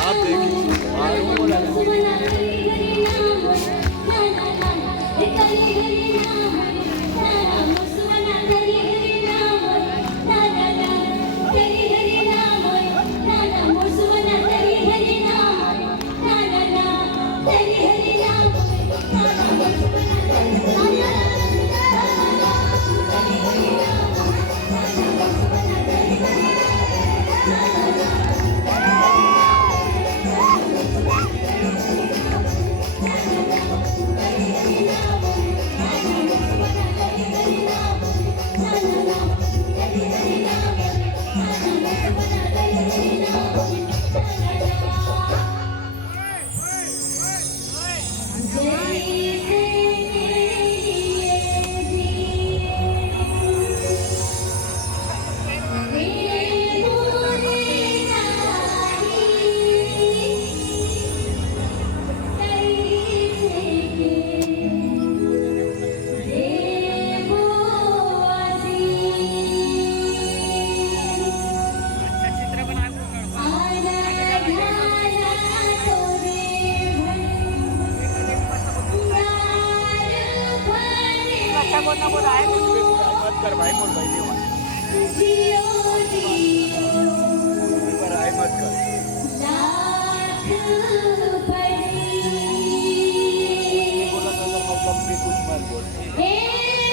आप देखिए मालूम बोला मत कर भाई मोर भाई देवा पर आए मत कर बोला तो मतलब भी कुछ मत बोल